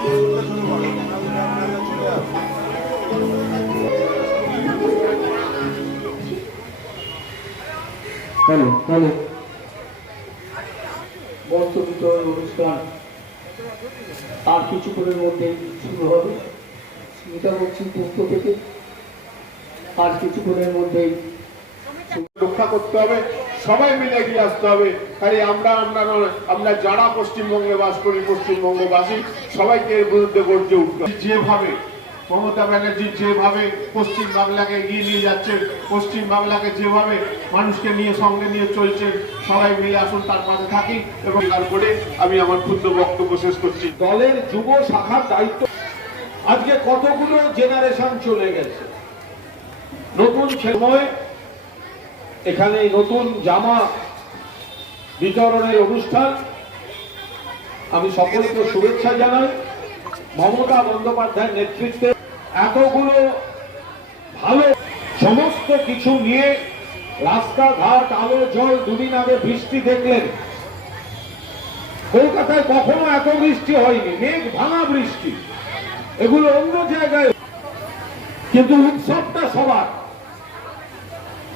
Hello অনুষ্ঠান। আর কিছুক্ষণের মধ্যে শুরু হবে। স্মিতা বলছি পুস্ত থেকে। আর কিছুক্ষণের মধ্যেই রক্ষা করতে হবে। সবাই মিলে এগিয়ে আসতে হবে। খালি আমরা আমরা নয় আমরা যারা পশ্চিমবঙ্গে বাস করি পশ্চিমবঙ্গবাসী সবাইকে এর বিরুদ্ধে গর্জে উঠতে হবে। যেভাবে মমতা ব্যানার্জি যেভাবে পশ্চিম বাংলাকে এগিয়ে নিয়ে যাচ্ছে পশ্চিম বাংলাকে যেভাবে মানুষকে নিয়ে সঙ্গে নিয়ে চলছে সবাই মিলে আসুন তার পাশে থাকি এবং তারপরে আমি আমার ক্ষুদ্র বক্তব্য শেষ করছি। দলের যুব শাখার দায়িত্ব। আজকে কতগুলো জেনারেশন চলে গেছে? নতুন সময় এখানে নতুন জামা বিতরণের অনুষ্ঠান। আমি সকলকে শুভেচ্ছা জানাই। মমতা বন্দ্যোপাধ্যায়ের নেতৃত্বে এতগুলো ভালো সমস্ত কিছু নিয়ে রাস্তাঘাট, আলো, জল দুদিন আগে বৃষ্টি দেখলেন। কলকাতায় কখনো এত বৃষ্টি হয়নি, মেঘ ভাঙা বৃষ্টি। এগুলো অন্য জায়গায়। কিন্তু উৎসবটা সবার।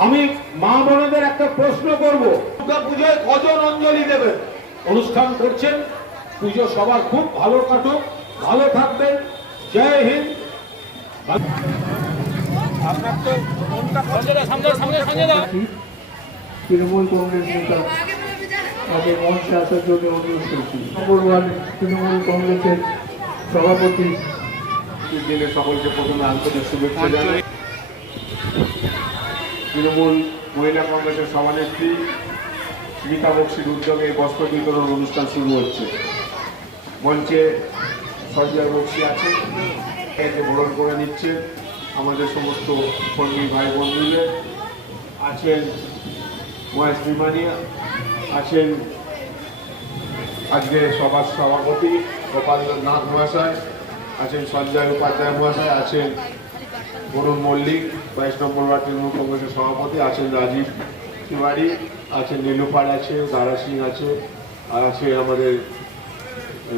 আমি মা বোনেদের একটা প্রশ্ন করব। দুর্গা পুজোয় কজন অঞ্জলি দেবেন অনুষ্ঠান করছেন পুজো সবার খুব ভালো কাটুক ভালো থাকবেন জয় হিন্দ। তৃণমূল কংগ্রেস নেতা তাকে মঞ্চে আসার জন্য অনুরোধ করছি। নম্বর ওয়ান তৃণমূল কংগ্রেসের সভাপতি। সকলকে প্রথমে আন্তরিক শুভেচ্ছা জানাই। তৃণমূল মহিলা কংগ্রেসের সভানেত্রী স্মিতা বক্সির উদ্যোগে বস্ত্র বিতরণ অনুষ্ঠান শুরু হচ্ছে। মঞ্চে সঞ্জয় বক্সি আছে একে বরণ করে নিচ্ছে আমাদের সমস্ত কর্মী ভাই বোন মিলে আছেন মহেশ বিমানিয়া, আছেন আজকে সভার সভাপতি গোপালনাথ মহাশয়, আছেন সঞ্জয় উপাধ্যায় মহাশয়, আছেন বরুণ মল্লিক, বাইশ নম্বর ওয়ার্ড তৃণমূল কংগ্রেসের সভাপতি আছেন রাজীব তিওয়ারি, আছেন নীলুফার আছে, দারা সিং আছে, আর আছে আমাদের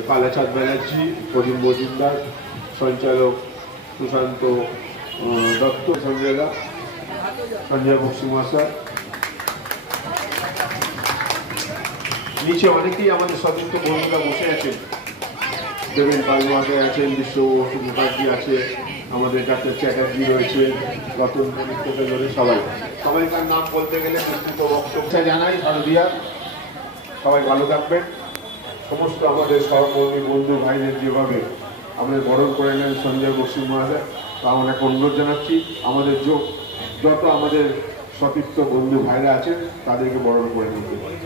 কালাচাঁদ ব্যানার্জি, প্রদীপ মজুমদার, সঞ্চালক সুশান্ত দত্ত সঞ্জয় দা সঞ্জয় বক্সি মহাশয়। নিচে অনেকেই আমাদের সদস্য বন্ধুরা বসে আছেন। দেবেন পাল আছেন, বিশ্ব মুখার্জি আছে আমাদের ডাক্তার চ্যাটার্জি রয়েছে, রতন মণিক থেকে ধরে সবাই। সবাইকার নাম বলতে গেলে বিস্তৃত বক্তব্য। জানাই শারদিয়া সবাই ভালো থাকবেন। সমস্ত আমাদের সহকর্মী, বন্ধু, ভাইদের যেভাবে আমাদের বরণ করে নেন সঞ্জয় বসু মহাশয়, তা আমরা অনুরোধ জানাচ্ছি, আমাদের যো- যত আমাদের সতীর্থ বন্ধু ভাইরা আছেন, তাদেরকে বরণ করে নিতে।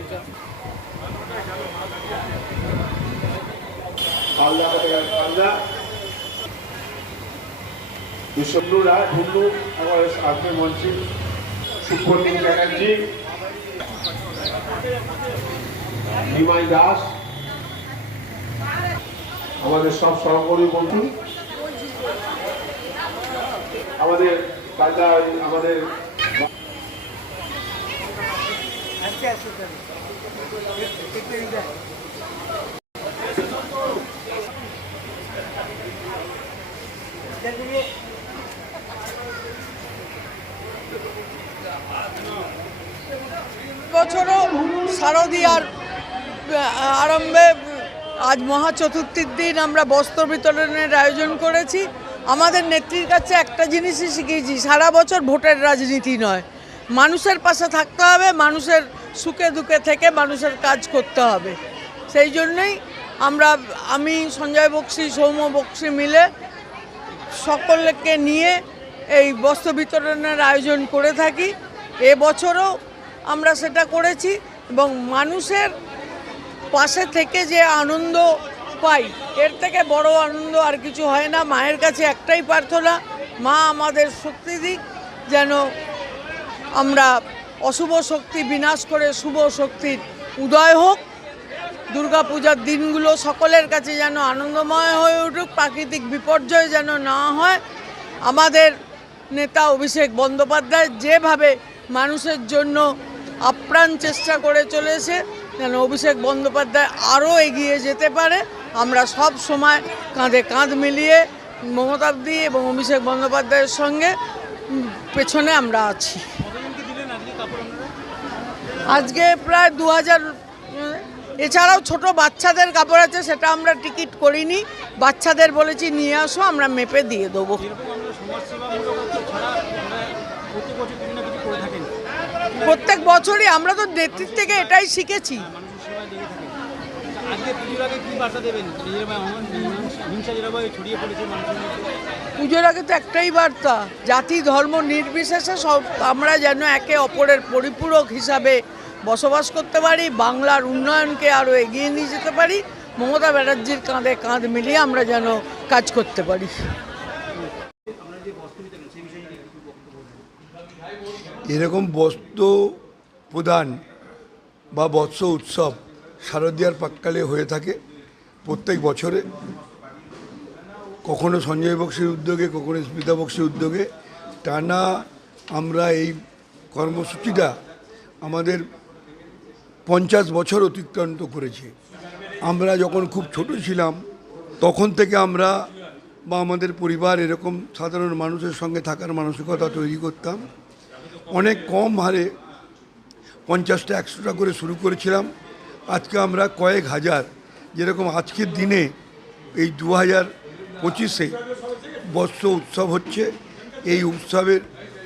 পাল্লা বিশ্বব্রু রায় হুল্লু আমার আসবে মঞ্চে সুপ্রতীক ব্যানার্জি নিমাই দাস, আমাদের সব সহকর্মী বন্ধু, আমাদের আমাদের বছরও শারদীয়ার আরম্ভে আজ মহা চতুর্থীর দিন আমরা বস্ত্র বিতরণের আয়োজন করেছি। আমাদের নেত্রীর কাছে একটা জিনিসই শিখিয়েছি, সারা বছর ভোটের রাজনীতি নয়। মানুষের পাশে থাকতে হবে, মানুষের সুখে দুঃখে থেকে মানুষের কাজ করতে হবে। সেই জন্যই আমরা, আমি, সঞ্জয় বক্সি, সৌম্য বক্সি মিলে সকলকে নিয়ে এই বস্ত্র বিতরণের আয়োজন করে থাকি। এবছরও আমরা সেটা করেছি এবং মানুষের পাশে থেকে যে আনন্দ পাই, এর থেকে বড় আনন্দ আর কিছু হয় না। মায়ের কাছে একটাই প্রার্থনা, মা আমাদের শক্তি দিক, যেন আমরা অশুভ শক্তি বিনাশ করে শুভ শক্তির উদয় হোক। দুর্গাপূজার দিনগুলো সকলের কাছে যেন আনন্দময় হয়ে উঠুক, প্রাকৃতিক বিপর্যয় যেন না হয়। আমাদের নেতা অভিষেক বন্দ্যোপাধ্যায় যেভাবে মানুষের জন্য আপ্রাণ চেষ্টা করে চলেছে। যেন অভিষেক বন্দ্যোপাধ্যায় আরও এগিয়ে যেতে পারে। আমরা সব সময় কাঁধে কাঁধ মিলিয়ে মমতাব্দি এবং অভিষেক বন্দ্যোপাধ্যায়ের সঙ্গে পেছনে আমরা আছি। আজকে প্রায় দু হাজার, এছাড়াও ছোট বাচ্চাদের কাপড় আছে, সেটা আমরা টিকিট করিনি। বাচ্চাদের বলেছি, নিয়ে আসো, আমরা মেপে দিয়ে দেবো। প্রত্যেক বছরই আমরা তো নেতৃত্ব থেকে এটাই শিখেছি। পুজোর আগে তো একটাই বার্তা জাতি ধর্ম নির্বিশেষে সব আমরা যেন একে অপরের পরিপূরক হিসাবে বসবাস করতে পারি বাংলার উন্নয়নকে আরও এগিয়ে নিয়ে যেতে পারি মমতা ব্যানার্জির কাঁধে কাঁধ মিলিয়ে আমরা যেন কাজ করতে পারি। এরকম বস্ত্র প্রদান বা বৎস উৎসব শারদীয়ার পাককালে হয়ে থাকে প্রত্যেক বছরে। কখনো সঞ্জয় বক্সির উদ্যোগে, কখনো স্মিতা বক্সির উদ্যোগে টানা আমরা এই কর্মসূচিটা আমাদের পঞ্চাশ বছর অতিক্রান্ত করেছে। আমরা যখন খুব ছোট ছিলাম, তখন থেকে আমরা বা আমাদের পরিবার এরকম সাধারণ মানুষের সঙ্গে থাকার মানসিকতা তৈরি করতাম। অনেক কম হারে পঞ্চাশটা, একশোটা করে শুরু করেছিলাম। আজকে আমরা কয়েক হাজার। যেরকম আজকের দিনে এই দু হাজার পঁচিশে বস্ত্র উৎসব হচ্ছে। এই উৎসবের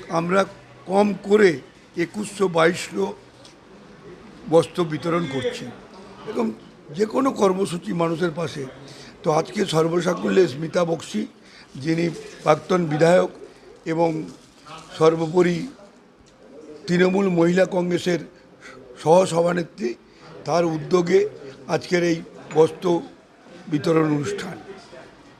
আমরা কম করে একুশশো বাইশশো বস্ত্র বিতরণ করছি। এবং যে কোনো কর্মসূচি মানুষের পাশে। তো আজকে সর্বসাকুল্যে স্মিতা বক্সি, যিনি প্রাক্তন বিধায়ক এবং সর্বোপরি তৃণমূল মহিলা কংগ্রেসের সহসভানেত্রী তার উদ্যোগে আজকের এই বস্ত্র বিতরণ অনুষ্ঠান।